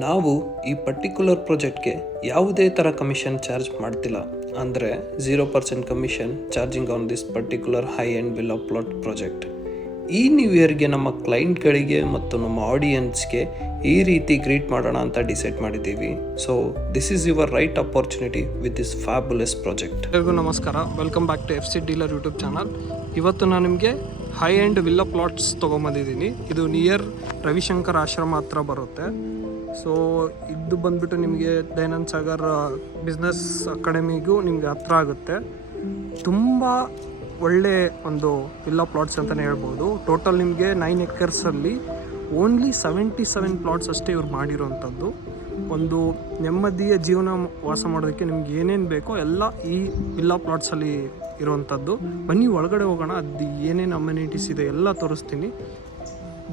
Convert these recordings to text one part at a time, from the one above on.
ನಾವು ಈ ಪರ್ಟಿಕ್ಯುಲರ್ ಪ್ರಾಜೆಕ್ಟ್ಗೆ ಯಾವುದೇ ಥರ ಕಮಿಷನ್ ಚಾರ್ಜ್ ಮಾಡ್ತಿಲ್ಲ. ಅಂದರೆ 0% commission charging on this particular high end villa plot project. ಈ ನ್ಯೂ ಇಯರ್ಗೆ ನಮ್ಮ ಕ್ಲೈಂಟ್ಗಳಿಗೆ ಮತ್ತು ನಮ್ಮ ಆಡಿಯನ್ಸ್ಗೆ ಈ ರೀತಿ ಗ್ರೀಟ್ ಮಾಡೋಣ ಅಂತ ಡಿಸೈಡ್ ಮಾಡಿದ್ದೀವಿ. So this is your right opportunity with this fabulous project. ಎಲ್ಲರಿಗೂ ನಮಸ್ಕಾರ, welcome back to FC dealer YouTube channel. ಇವತ್ತು ನಾನು ನಿಮಗೆ ಹೈ ಎಂಡ್ ವಿಲ್ಲಾ ಪ್ಲಾಟ್ಸ್ ತೊಗೊಂಬಂದಿದ್ದೀನಿ. ಇದು ನಿಯರ್ ರವಿಶಂಕರ್ ಆಶ್ರಮ ಹತ್ರ ಬರುತ್ತೆ. ಸೊ ಇದು ಬಂದ್ಬಿಟ್ಟು ನಿಮಗೆ ದಯಾನಂದ್ ಸಾಗರ್ ಬಿಸ್ನೆಸ್ ಅಕಾಡೆಮಿಗೂ ನಿಮಗೆ ಹತ್ರ ಆಗುತ್ತೆ. ತುಂಬ ಒಳ್ಳೆ ಒಂದು ವಿಲ್ಲಾ ಪ್ಲಾಟ್ಸ್ ಅಂತಲೇ ಹೇಳ್ಬೋದು. ಟೋಟಲ್ ನಿಮಗೆ 9 ಎಕರ್ಸಲ್ಲಿ ಓನ್ಲಿ 77 ಪ್ಲಾಟ್ಸ್ ಅಷ್ಟೇ ಇವ್ರು ಮಾಡಿರೋವಂಥದ್ದು. ಒಂದು ನೆಮ್ಮದಿಯ ಜೀವನ ವಾಸ ಮಾಡೋದಕ್ಕೆ ನಿಮ್ಗೆ ಏನೇನು ಬೇಕೋ ಎಲ್ಲ ಈ ವಿಲ್ಲಾ ಪ್ಲಾಟ್ಸಲ್ಲಿ ಇರೋವಂಥದ್ದು. ಬನ್ನಿ ಒಳಗಡೆ ಹೋಗೋಣ, ಅದು ಏನೇನು ಅಮ್ಯುನಿಟೀಸ್ ಇದೆ ಎಲ್ಲ ತೋರಿಸ್ತೀನಿ.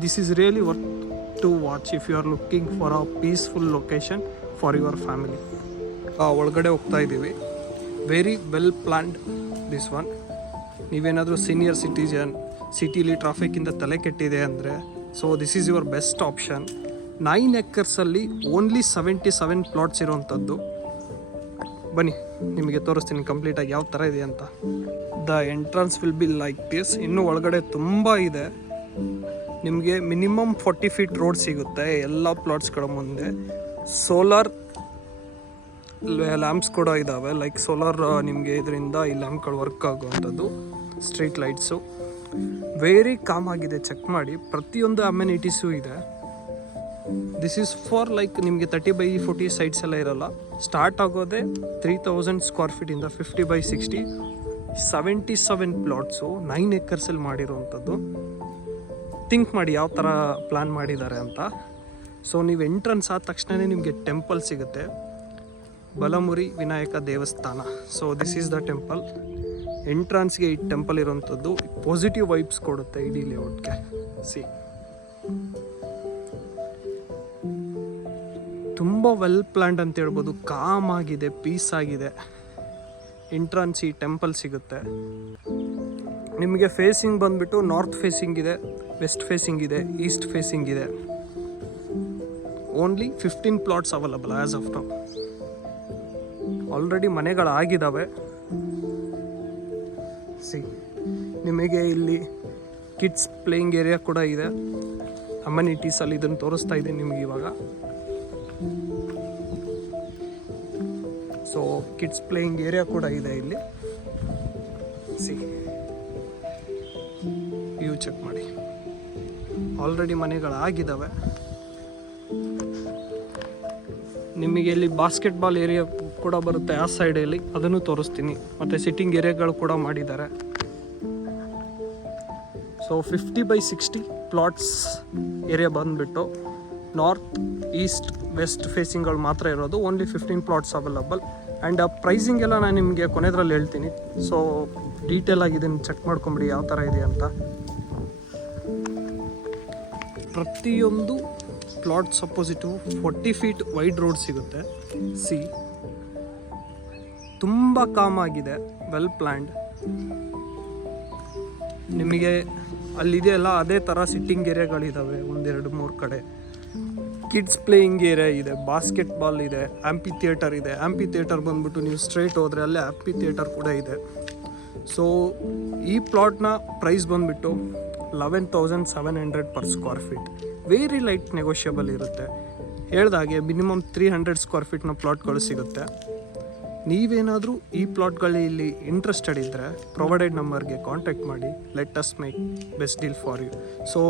This is really worth to watch if you are looking for a peaceful location for your family. ಒಳಗಡೆ ಹೋಗ್ತಾ ಇದ್ದೀವಿ. Very well planned this one. ನೀವೇನಾದರೂ ಸೀನಿಯರ್ ಸಿಟಿಜನ್, ಸಿಟಿಲಿ ಟ್ರಾಫಿಕ್ಕಿಂದ ತಲೆ ಕೆಟ್ಟಿದೆ ಅಂದರೆ so this is your best option. 9 ಎಕರ್ಸಲ್ಲಿ ಓನ್ಲಿ 77 ಪ್ಲಾಟ್ಸ್ ಇರೋವಂಥದ್ದು. ಬನ್ನಿ ನಿಮಗೆ ತೋರಿಸ್ತೀನಿ ಕಂಪ್ಲೀಟಾಗಿ ಯಾವ ಥರ ಇದೆ ಅಂತ. The entrance will be like this. ಇನ್ನೂ ಒಳಗಡೆ ತುಂಬ ಇದೆ. ನಿಮಗೆ ಮಿನಿಮಮ್ 40 ಫೀಟ್ ರೋಡ್ ಸಿಗುತ್ತೆ ಎಲ್ಲ ಪ್ಲಾಟ್ಸ್ಗಳ ಮುಂದೆ. ಸೋಲಾರ್ ಲ್ಯಾಂಪ್ಸ್ ಕೂಡ ಇದ್ದಾವೆ. ಲೈಕ್ ಸೋಲಾರ್ ನಿಮಗೆ ಇದರಿಂದ ಈ ಲ್ಯಾಂಪ್ಗಳು ವರ್ಕ್ ಆಗುವಂಥದ್ದು. ಸ್ಟ್ರೀಟ್ ಲೈಟ್ಸು ವೆರಿ ಕಾಮ್ ಆಗಿದೆ, ಚೆಕ್ ಮಾಡಿ. ಪ್ರತಿಯೊಂದು ಅಮ್ಯುನಿಟೀಸು ಇದೆ. ದಿಸ್ ಈಸ್ ಫಾರ್ ಲೈಕ್ ನಿಮಗೆ 30x40 ಸೈಟ್ಸ್ ಎಲ್ಲ ಇರೋಲ್ಲ. ಸ್ಟಾರ್ಟ್ ಆಗೋದೇ 3000 ಸ್ಕ್ವೇರ್ ಫೀಟಿಂದ 50x60 77 ಪ್ಲಾಟ್ಸು 9 ಎಕರ್ಸಲ್ಲಿ ಮಾಡಿರೋವಂಥದ್ದು. ಥಿಂಕ್ ಮಾಡಿ ಯಾವ ಥರ ಪ್ಲ್ಯಾನ್ ಮಾಡಿದ್ದಾರೆ ಅಂತ. ಸೊ ನೀವು ಎಂಟ್ರೆನ್ಸ್ ಆದ ತಕ್ಷಣ ನಿಮಗೆ ಟೆಂಪಲ್ ಸಿಗುತ್ತೆ, ಬಲಮುರಿ ವಿನಾಯಕ ದೇವಸ್ಥಾನ. So this is the temple. ಎಂಟ್ರನ್ಸ್ಗೆ ಈ ಟೆಂಪಲ್ ಇರೋವಂಥದ್ದು ಪಾಸಿಟಿವ್ ವೈಬ್ಸ್ ಕೊಡುತ್ತೆ ಇಡೀ ಲೇಔಟ್ಗೆ. ಸಿ, ತುಂಬ ವೆಲ್ ಪ್ಲ್ಯಾನ್ಡ್ ಅಂತ ಹೇಳ್ಬೋದು. ಕಾಮ್ ಆಗಿದೆ, ಪೀಸ್ ಆಗಿದೆ. ಎಂಟ್ರನ್ಸ್ ಈ ಟೆಂಪಲ್ ಸಿಗುತ್ತೆ. ನಿಮಗೆ ಫೇಸಿಂಗ್ ಬಂದುಬಿಟ್ಟು ನಾರ್ತ್ ಫೇಸಿಂಗ್ ಇದೆ, ವೆಸ್ಟ್ ಫೇಸಿಂಗ್ ಇದೆ, ಈಸ್ಟ್ ಫೇಸಿಂಗ್ ಇದೆ. Only 15 plots available as of now. Already ಮನೆಗಳಾಗಿದ್ದಾವೆ. ಸಿ, ನಿಮಗೆ ಇಲ್ಲಿ ಕಿಡ್ಸ್ ಪ್ಲೇಯಿಂಗ್ ಏರಿಯಾ ಕೂಡ ಇದೆ. ಅಮ್ಯುನಿಟೀಸಲ್ಲಿ ಇದನ್ನು ತೋರಿಸ್ತಾ ಇದ್ದೀನಿ ನಿಮಗೆ ಇವಾಗ. ಸೊ ಕಿಡ್ಸ್ ಪ್ಲೇಯಿಂಗ್ ಏರಿಯಾ ಕೂಡ ಇದೆ ಇಲ್ಲಿ. ಸಿ, ವ್ಯೂ ಚೆಕ್ ಮಾಡಿ. ಆಲ್ರೆಡಿ ಮನೆಗಳಾಗಿದ್ದಾವೆ. ನಿಮಗೆ ಇಲ್ಲಿ ಬಾಸ್ಕೆಟ್ಬಾಲ್ ಏರಿಯಾ ಕೂಡ ಬರುತ್ತೆ ಆ ಸೈಡಲ್ಲಿ, ಅದನ್ನು ತೋರಿಸ್ತೀನಿ. ಮತ್ತು ಸಿಟ್ಟಿಂಗ್ ಏರಿಯಾಗಳು ಕೂಡ ಮಾಡಿದ್ದಾರೆ. ಸೊ 50x60 ಪ್ಲಾಟ್ಸ್ ಏರಿಯಾ ಬಂದುಬಿಟ್ಟು ನಾರ್ತ್ ಈಸ್ಟ್ ವೆಸ್ಟ್ ಫೇಸಿಂಗ್ಗಳು ಮಾತ್ರ ಇರೋದು. Only 15 plots available. And pricing ಎಲ್ಲ ನಾನು ನಿಮಗೆ ಕೊನೆದ್ರಲ್ಲಿ ಹೇಳ್ತೀನಿ. ಸೊ ಡೀಟೇಲ್ ಆಗಿ ಇದನ್ನು ಚೆಕ್ ಮಾಡ್ಕೊಂಬಿಡಿ ಯಾವ ಥರ ಇದೆ ಅಂತ. ಪ್ರತಿಯೊಂದು plots opposite 40 feet wide road ಸಿಗುತ್ತೆ. ಸಿ, ತುಂಬ ಕಾಮ್ ಆಗಿದೆ, ವೆಲ್ ಪ್ಲ್ಯಾನ್ಡ್. ನಿಮಗೆ ಅಲ್ಲಿದೆಯಲ್ಲ ಅದೇ ಥರ ಸಿಟ್ಟಿಂಗ್ ಏರಿಯಾಗಳಿದ್ದಾವೆ 1-2-3 ಕಡೆ. ಕಿಡ್ಸ್ ಪ್ಲೇಯಿಂಗ್ ಏರಿಯಾ ಇದೆ, ಬಾಸ್ಕೆಟ್ಬಾಲ್ ಇದೆ, ಆ್ಯಂಪಿ ಥಿಯೇಟರ್ ಇದೆ. ಆ್ಯಂಪಿ ಥಿಯೇಟರ್ ಬಂದುಬಿಟ್ಟು ನೀವು ಸ್ಟ್ರೈಟ್ ಹೋದರೆ ಅಲ್ಲೇ ಆ್ಯಂಪಿ ಥಿಯೇಟರ್ ಕೂಡ ಇದೆ. ಸೊ ಈ ಪ್ಲಾಟ್ನ ಪ್ರೈಸ್ ಬಂದುಬಿಟ್ಟು 11,700 per square feet. Very light negotiable ಇರುತ್ತೆ. ಹೇಳ್ದಾಗೆ ಮಿನಿಮಮ್ 300 ಸ್ಕ್ವೇರ್ ಫೀಟ್ನ ಪ್ಲಾಟ್ಗಳು ಸಿಗುತ್ತೆ. ನೀವೇನಾದರೂ ಈ ಪ್ಲಾಟ್ಗಳಲ್ಲಿ ಇಲ್ಲಿ ಇಂಟ್ರೆಸ್ಟೆಡ್ ಇದ್ದರೆ ಪ್ರೊವೈಡೆಡ್ ನಂಬರ್ಗೆ ಕಾಂಟ್ಯಾಕ್ಟ್ ಮಾಡಿ. Let us make best deal for you. So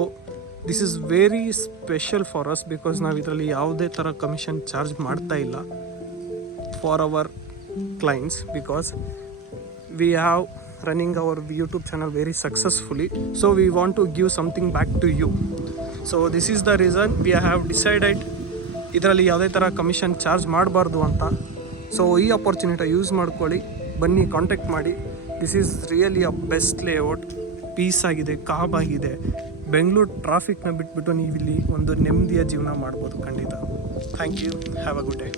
this is very special for us because ನಾವು ಇದರಲ್ಲಿ ಯಾವುದೇ ಥರ ಕಮಿಷನ್ ಚಾರ್ಜ್ ಮಾಡ್ತಾ ಇಲ್ಲ for our clients, because we have running our YouTube channel very successfully, so we want to give something back to you. So this is the reason we have decided ಇದರಲ್ಲಿ ಯಾವುದೇ ಥರ commission charge ಮಾಡಬಾರ್ದು ಅಂತ. So ಈ opportunity use ಮಾಡ್ಕೊಳ್ಳಿ, ಬನ್ನಿ contact ಮಾಡಿ. This is really a best layout. Peace ಆಗಿದೆ, ಕಾಮ್ ಆಗಿದೆ. ಬೆಂಗಳೂರು ಟ್ರಾಫಿಕ್ನ ಬಿಟ್ಬಿಟ್ಟು ನೀವು ಇಲ್ಲಿ ಒಂದು ನೆಮ್ಮದಿಯ ಜೀವನ ಮಾಡ್ಬೋದು ಖಂಡಿತ. Thank you. Have a good day.